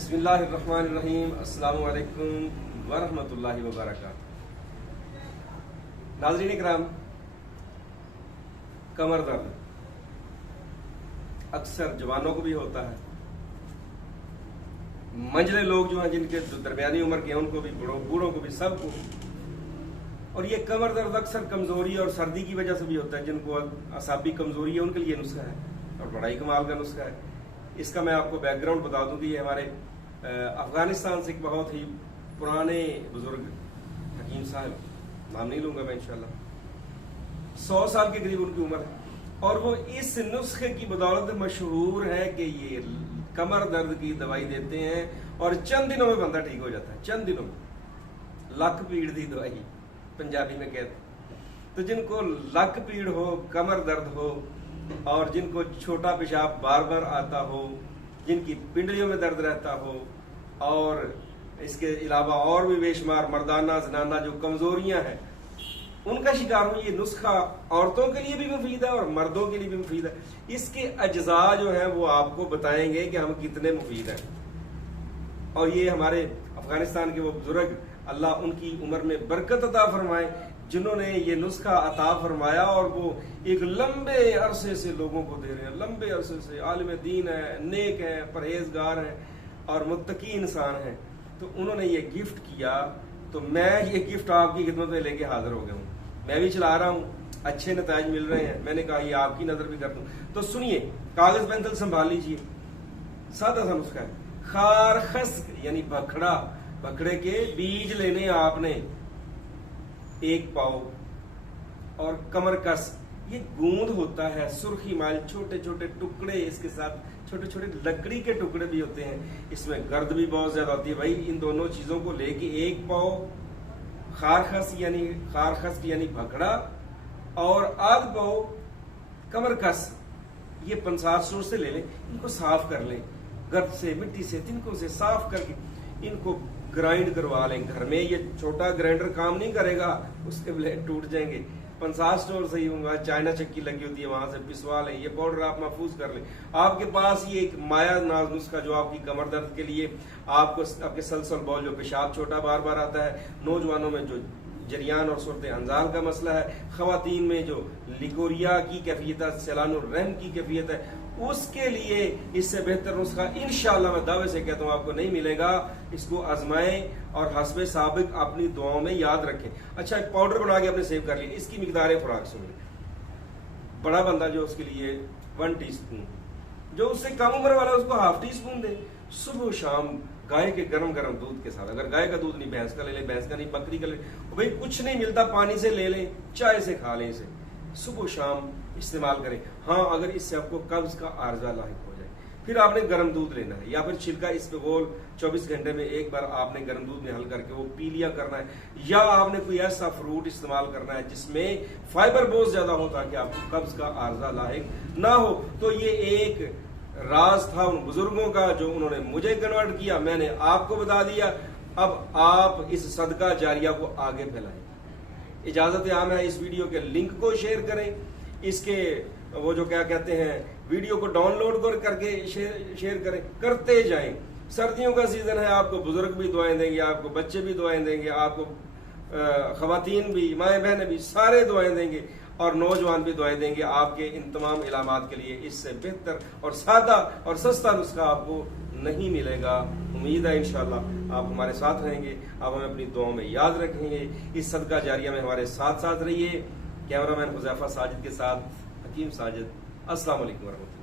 बिस्मिल्लाहिर्रहमानिर्रहीम। अस्सलामु अलैकुम वरहमतुल्लाहि वबरकातुहू। नाज़रीन इकराम, कमर दर्द अक्सर जवानों को भी होता है, मंझले लोग जो हैं जिनके दरमियानी उम्र के हैं उनको भी, बूढ़ों को भी, सबको। और ये कमर दर्द अक्सर कमजोरी और सर्दी की वजह से भी होता है। जिनको असाबी कमजोरी है उनके लिए नुस्खा है और बड़ा ही कमाल का नुस्खा है। इसका मैं आपको बैकग्राउंड बता दूं कि ये हमारे अफगानिस्तान से एक बहुत ही पुराने बुजुर्ग हकीम साहब, नाम नहीं लूंगा मैं इंशाल्लाह, 100 साल के करीब उनकी उम्र है और वो इस नुस्खे की बदौलत मशहूर है कि ये कमर दर्द की दवाई देते हैं और चंद दिनों में बंदा ठीक हो जाता है। चंद दिनों में लक पीड़ की दवाई पंजाबी में कहते हैं। तो जिनको लक पीड़ हो, कमर दर्द हो और जिनको छोटा पेशाब बार बार आता हो, जिनकी पिंडलियों में दर्द रहता हो और इसके अलावा और भी बेशुमार मर्दाना जनाना जो कमजोरियां हैं उनका शिकार हो, ये नुस्खा औरतों के लिए भी मुफीद है और मर्दों के लिए भी मुफीद है। इसके अज्जा जो है वो आपको बताएंगे कि हम कितने मुफीद हैं। और ये हमारे अफगानिस्तान के वो बुजुर्ग, अल्लाह उनकी उम्र में बरकत अता फरमाए, जिन्होंने ये नुस्खा अता फरमाया और वो एक लंबे अरसे से लोगों को दे रहे हैं। लंबे अरसे से आलिम दीन है, नेक है, परहेजगार है और मुत्तकी इंसान है। तो उन्होंने ये गिफ्ट किया, तो मैं ये गिफ्ट आपकी खिदमत में लेके हाजिर हो गया हूँ। मैं भी चला रहा हूँ, अच्छे नताज मिल रहे हैं। मैंने कहा ये आपकी नजर भी कर दूं। तो सुनिए, कागज पेंसिल संभाल लीजिए। सादा सा नुस्खा है। खारखस यानी बखड़ा, बखड़े के बीज लेने आपने 1 पाव। और कमरकस ये गूंद होता है, सुर्खी माल, छोटे छोटे टुकड़े, इसके साथ छोटे छोटे लकड़ी के टुकड़े भी होते हैं। इसमें गर्द भी बहुत ज्यादा होती है। भाई इन दोनों चीजों को लेके 1 पाव खारखस यानी भखड़ा और आध पाव कमरकस, ये 50 स्टोर से ले लें। इनको साफ कर लें, गर्द से, मिट्टी से, तिनकों से साफ करके इनको ग्राइंड करवा लें घर में। ये छोटा ग्राइंडर काम नहीं करेगा, उसके ब्लेड टूट जाएंगे। 50 स्टोर से ही होगा, चाइना चक्की लगी होती है, वहां से पिसवा लें। ये पाउडर आप महफूज कर लें। आपके पास ये एक माया नाज नुस्खा जो आपकी कमर दर्द के लिए, आपको आपके सलसल बॉल, जो पेशाब छोटा बार बार आता है, नौजवानों में जो जरियान और सूरत अंजाल का मसला है, खवातीन में जो लिकोरिया की कैफियत है, सैलानुर रहम की कैफियत है, उसके लिए इससे बेहतर नुस्खा इंशाअल्लाह मैं दावे से कहता हूं आपको नहीं मिलेगा। इसको आजमाएं और हस्बे साबिक अपनी दुआओं में याद रखें। अच्छा, एक पाउडर बना के आपने सेव कर लिया। इसकी मिकदार खुराक सुन लें। बड़ा बंदा जो उसके लिए 1 टीस्पून, जो उससे कम उम्र वाला उसको ½ टीस्पून दे। सुबह शाम गाय के गरम गरम दूध के साथ, अगर गाय का दूध नहीं, भैंस का ले लें, भैंस का नहीं, बकरी का ले लें, भाई कुछ नहीं मिलता, पानी से ले लें, चाय से खा लें। इसे सुबह शाम इस्तेमाल करें। हाँ, अगर इससे आपको कब्ज का आर्जा लाहिक हो जाए, फिर आपने गर्म दूध लेना है या फिर छिलका इस पे गोल 24 घंटे में एक बार आपने गर्म दूध में हल करके वो पी लिया करना है। या आपने कोई ऐसा फ्रूट इस्तेमाल करना है जिसमें फाइबर बहुत ज्यादा हो ताकि आपको कब्ज का आर्जा लाहिक ना हो। तो ये एक राज था उन बुजुर्गों का जो उन्होंने मुझे कन्वर्ट किया, मैंने आपको बता दिया। अब आप इस सदका जारिया को आगे फैलाएं। इजाजत आम है, इस वीडियो के लिंक को शेयर करें, इसके वो जो क्या कहते हैं, वीडियो को डाउनलोड करके शेयर करें, करते जाएं। सर्दियों का सीजन है, आपको बुजुर्ग भी दुआएं देंगे, आपको बच्चे भी दुआएं देंगे, आपको खवातीन भी, माएँ बहनें भी, सारे दुआएं देंगे और नौजवान भी दुआएं देंगे। आपके इन तमाम इलामात के लिए इससे बेहतर और सादा और सस्ता नुस्खा आपको नहीं मिलेगा। उम्मीद है इंशाअल्लाह आप हमारे साथ रहेंगे, आप हमें अपनी दुआओं में याद रखेंगे। इस सदका जारिया में हमारे साथ साथ रहिए। कैमरामैन हुज़ैफा साजिद के साथ हकीम साजिद। अस्सलाम वालेकुम वरहमतुल्लाह।